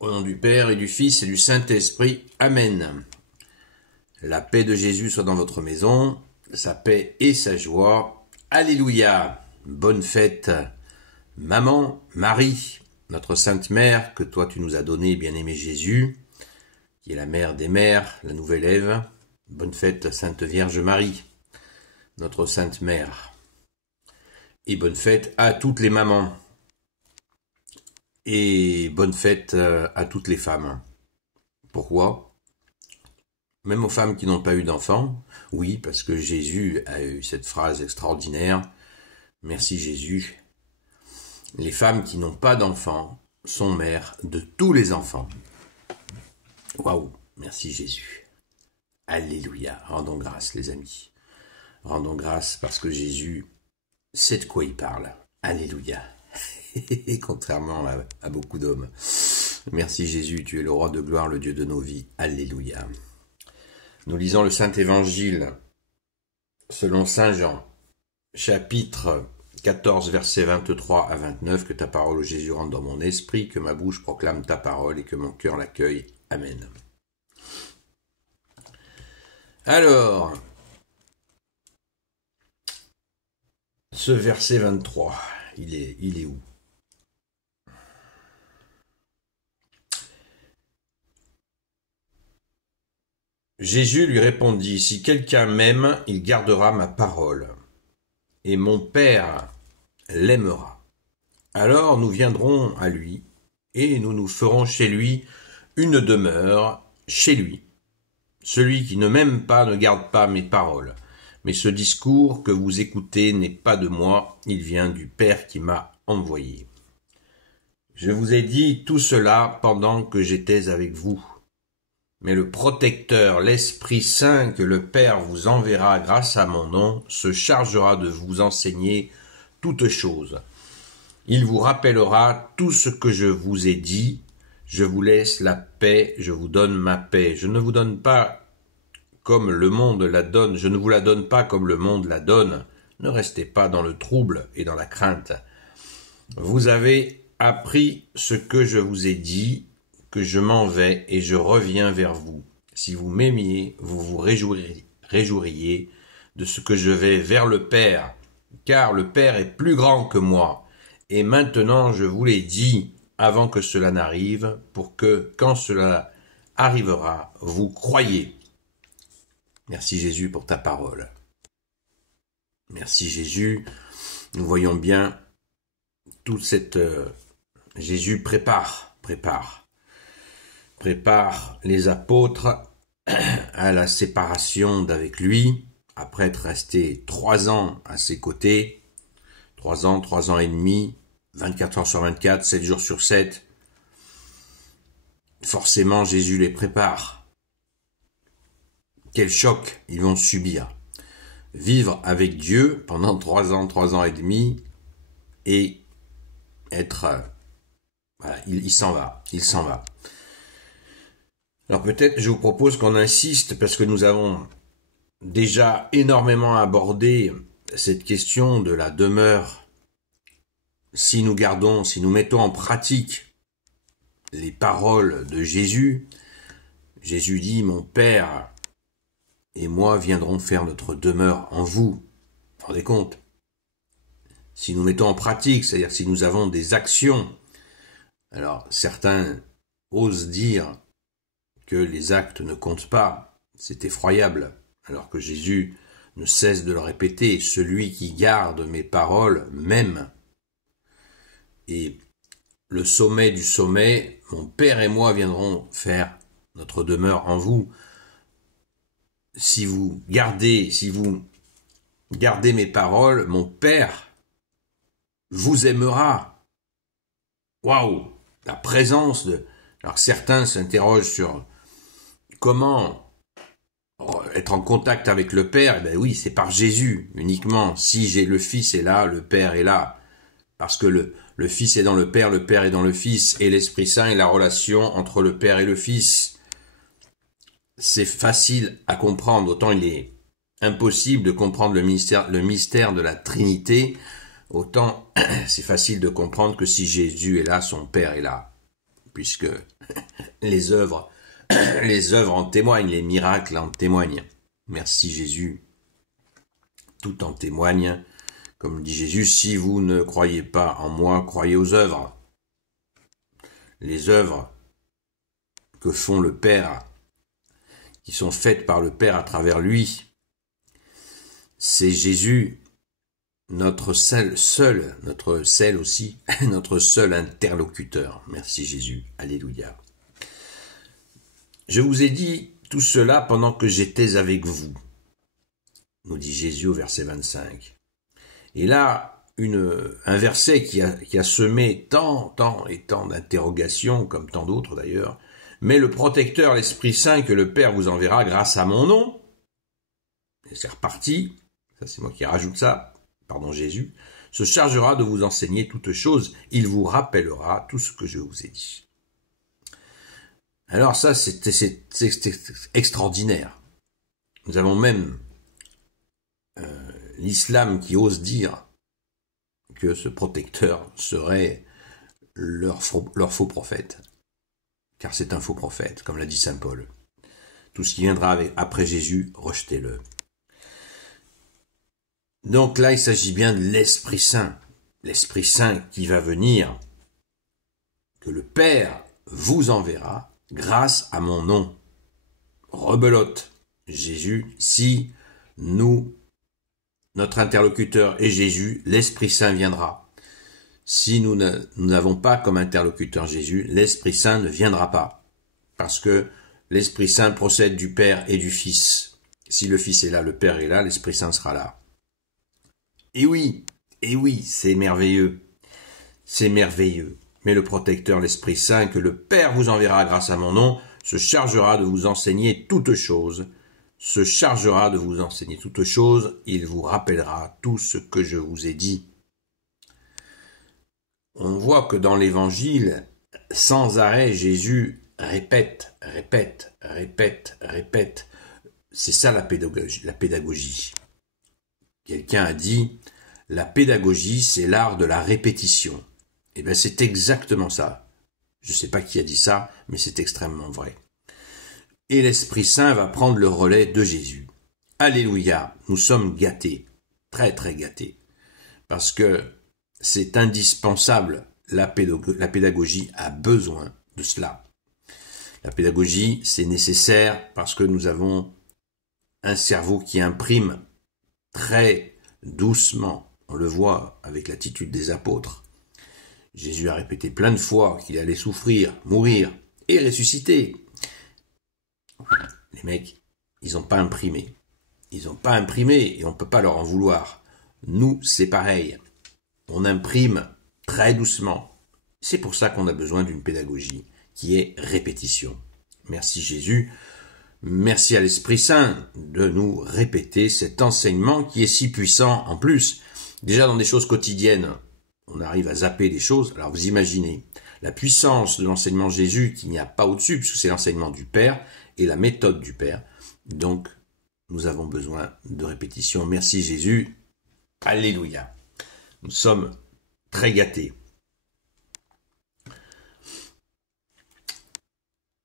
Au nom du Père et du Fils et du Saint-Esprit. Amen. La paix de Jésus soit dans votre maison, sa paix et sa joie. Alléluia. Bonne fête, Maman Marie, notre Sainte Mère, que toi tu nous as donnée, bien-aimé Jésus, qui est la mère des mères, la nouvelle Ève. Bonne fête, Sainte Vierge Marie, notre Sainte Mère. Et bonne fête à toutes les mamans. Et bonne fête à toutes les femmes. Pourquoi? Même aux femmes qui n'ont pas eu d'enfants. Oui, parce que Jésus a eu cette phrase extraordinaire. Merci Jésus. Les femmes qui n'ont pas d'enfants sont mères de tous les enfants. Waouh, merci Jésus. Alléluia. Rendons grâce les amis. Rendons grâce parce que Jésus sait de quoi il parle. Alléluia. Contrairement à beaucoup d'hommes. Merci Jésus, tu es le roi de gloire, le Dieu de nos vies. Alléluia. Nous lisons le Saint-Évangile selon Saint Jean, chapitre 14, versets 23 à 29. Que ta parole, Jésus, rentre dans mon esprit, que ma bouche proclame ta parole et que mon cœur l'accueille. Amen. Alors, ce verset 23, il est où? Jésus lui répondit, « Si quelqu'un m'aime, il gardera ma parole, et mon Père l'aimera. Alors nous viendrons à lui, et nous nous ferons chez lui une demeure, chez lui. Celui qui ne m'aime pas ne garde pas mes paroles, mais ce discours que vous écoutez n'est pas de moi, il vient du Père qui m'a envoyé. Je vous ai dit tout cela pendant que j'étais avec vous. Mais le protecteur, l'Esprit Saint que le Père vous enverra grâce à mon nom, se chargera de vous enseigner toutes choses. Il vous rappellera tout ce que je vous ai dit. Je vous laisse la paix, je vous donne ma paix. Je ne vous donne pas comme le monde la donne, je ne vous la donne pas comme le monde la donne. Ne restez pas dans le trouble et dans la crainte. Vous avez appris ce que je vous ai dit, que je m'en vais et je reviens vers vous. Si vous m'aimiez, vous vous réjouiriez de ce que je vais vers le Père, car le Père est plus grand que moi. Et maintenant je vous l'ai dit avant que cela n'arrive, pour que, quand cela arrivera, vous croyiez. Merci Jésus pour ta parole. Merci Jésus. Nous voyons bien toute cette... Jésus prépare les apôtres à la séparation d'avec lui, après être resté 3 ans à ses côtés, 3 ans et demi, 24 heures sur 24, 7 jours sur 7. Forcément, Jésus les prépare. Quel choc ils vont subir. Vivre avec Dieu pendant 3 ans et demi, et être... voilà, il s'en va. Alors peut-être je vous propose qu'on insiste, parce que nous avons déjà énormément abordé cette question de la demeure. Si nous mettons en pratique les paroles de Jésus, Jésus dit, mon Père et moi viendrons faire notre demeure en vous. Vous vous rendez compte? Si nous mettons en pratique, c'est-à-dire si nous avons des actions, alors certains osent dire que les actes ne comptent pas, c'est effroyable, alors que Jésus ne cesse de le répéter, celui qui garde mes paroles m'aime. Et le sommet du sommet, mon Père et moi viendrons faire notre demeure en vous. Si vous gardez mes paroles, mon Père vous aimera. Waouh! La présence de... Alors certains s'interrogent sur comment être en contact avec le Père. Eh bien oui, c'est par Jésus uniquement. Si le Fils est là, le Père est là. Parce que le Fils est dans le Père est dans le Fils, et l'Esprit Saint est la relation entre le Père et le Fils. C'est facile à comprendre, autant il est impossible de comprendre le mystère de la Trinité, autant c'est facile de comprendre que si Jésus est là, son Père est là. puisque les œuvres en témoignent, les miracles en témoignent. Merci Jésus, tout en témoigne. Comme dit Jésus, si vous ne croyez pas en moi, croyez aux œuvres. Les œuvres que font le Père, qui sont faites par le Père à travers lui, c'est Jésus, notre seul aussi, notre seul interlocuteur. Merci Jésus, alléluia. Je vous ai dit tout cela pendant que j'étais avec vous, nous dit Jésus au verset 25. Et là, un verset qui a semé tant et tant d'interrogations, comme tant d'autres d'ailleurs, mais le protecteur, l'Esprit Saint que le Père vous enverra grâce à mon nom, et c'est reparti, ça c'est moi qui rajoute ça, pardon Jésus, se chargera de vous enseigner toutes choses, il vous rappellera tout ce que je vous ai dit. Alors ça, c'est extraordinaire. Nous avons même l'islam qui ose dire que ce protecteur serait leur faux prophète. Car c'est un faux prophète, comme l'a dit saint Paul. Tout ce qui viendra après Jésus, rejetez-le. Donc là, il s'agit bien de l'Esprit Saint qui va venir, que le Père vous enverra grâce à mon nom. Rebelote, Jésus, si notre interlocuteur est Jésus, l'Esprit Saint viendra. Si nous n'avons pas comme interlocuteur Jésus, l'Esprit Saint ne viendra pas. Parce que l'Esprit Saint procède du Père et du Fils. Si le Fils est là, le Père est là, l'Esprit Saint sera là. Et oui, c'est merveilleux. C'est merveilleux. Mais le protecteur, l'Esprit Saint, que le Père vous enverra grâce à mon nom, se chargera de vous enseigner toutes choses. Il vous rappellera tout ce que je vous ai dit. On voit que dans l'Évangile, sans arrêt, Jésus répète. C'est ça la pédagogie. Quelqu'un a dit, la pédagogie, c'est l'art de la répétition. Eh bien, c'est exactement ça. Je ne sais pas qui a dit ça, mais c'est extrêmement vrai. Et l'Esprit Saint va prendre le relais de Jésus. Alléluia, nous sommes gâtés, très très gâtés, parce que c'est indispensable, la pédagogie a besoin de cela. La pédagogie, c'est nécessaire parce que nous avons un cerveau qui imprime très doucement, on le voit avec l'attitude des apôtres. Jésus a répété plein de fois qu'il allait souffrir, mourir et ressusciter. Les mecs, ils n'ont pas imprimé. Et on ne peut pas leur en vouloir. Nous, c'est pareil. On imprime très doucement. C'est pour ça qu'on a besoin d'une pédagogie qui est répétition. Merci Jésus. Merci à l'Esprit Saint de nous répéter cet enseignement qui est si puissant en plus. Déjà dans des choses quotidiennes, on arrive à zapper des choses. Alors vous imaginez la puissance de l'enseignement de Jésus qu'il n'y a pas au-dessus, puisque c'est l'enseignement du Père et la méthode du Père. Donc, nous avons besoin de répétition. Merci Jésus. Alléluia. Nous sommes très gâtés.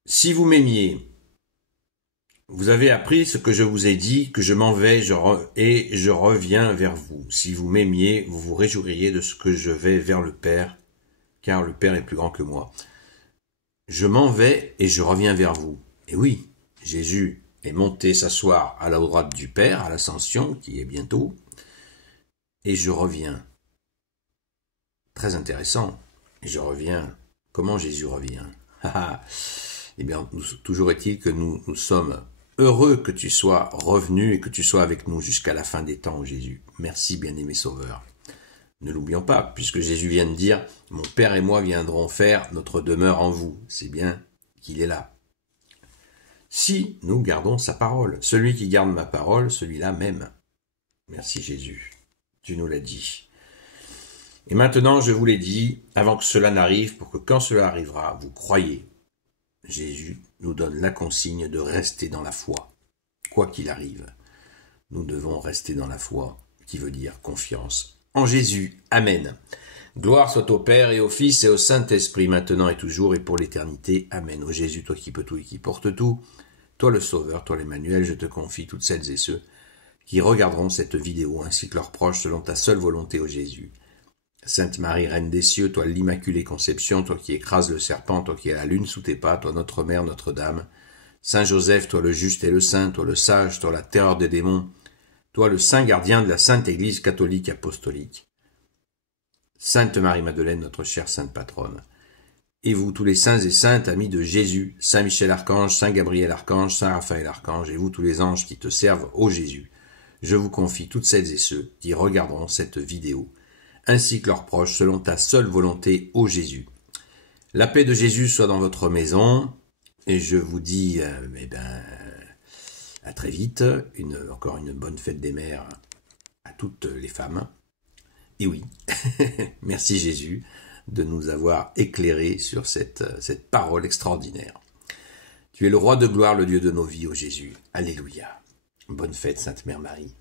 Si vous m'aimiez, vous avez appris ce que je vous ai dit, que je m'en vais et je reviens vers vous. Si vous m'aimiez, vous vous réjouiriez de ce que je vais vers le Père, car le Père est plus grand que moi. Je m'en vais et je reviens vers vous. Et oui, Jésus est monté s'asseoir à la droite du Père, à l'ascension, qui est bientôt, et je reviens. Très intéressant. Et je reviens. Comment Jésus revient? Eh bien, toujours est-il que nous sommes heureux que tu sois revenu et que tu sois avec nous jusqu'à la fin des temps, Jésus. Merci, bien-aimé Sauveur. Ne l'oublions pas, puisque Jésus vient de dire « Mon Père et moi viendrons faire notre demeure en vous ». C'est bien qu'il est là. Si nous gardons sa parole, celui qui garde ma parole, celui-là m'aime. Merci Jésus, tu nous l'as dit. Et maintenant, je vous l'ai dit, avant que cela n'arrive, pour que quand cela arrivera, vous croyez. Jésus nous donne la consigne de rester dans la foi. Quoi qu'il arrive, nous devons rester dans la foi, qui veut dire confiance en Jésus. Amen. Gloire soit au Père et au Fils et au Saint-Esprit, maintenant et toujours et pour l'éternité. Amen. Ô Jésus, toi qui peux tout et qui portes tout, toi le Sauveur, toi l'Emmanuel, je te confie toutes celles et ceux qui regarderont cette vidéo ainsi que leurs proches selon ta seule volonté, ô Jésus. Sainte Marie, Reine des cieux, toi l'Immaculée Conception, toi qui écrases le serpent, toi qui as la lune sous tes pas, toi notre Mère, Notre-Dame. Saint Joseph, toi le juste et le saint, toi le sage, toi la terreur des démons, toi le saint gardien de la Sainte Église catholique apostolique. Sainte Marie-Madeleine, notre chère Sainte Patronne. Et vous, tous les saints et saintes, amis de Jésus, Saint Michel Archange, Saint Gabriel Archange, Saint Raphaël Archange, et vous, tous les anges qui te servent, ô Jésus, je vous confie toutes celles et ceux qui regarderont cette vidéo, ainsi que leurs proches, selon ta seule volonté, ô Jésus. La paix de Jésus soit dans votre maison, et je vous dis, à très vite, encore une bonne fête des mères à toutes les femmes. Et oui, merci Jésus de nous avoir éclairés sur cette parole extraordinaire. Tu es le roi de gloire, le Dieu de nos vies, ô Jésus. Alléluia. Bonne fête, Sainte Mère Marie.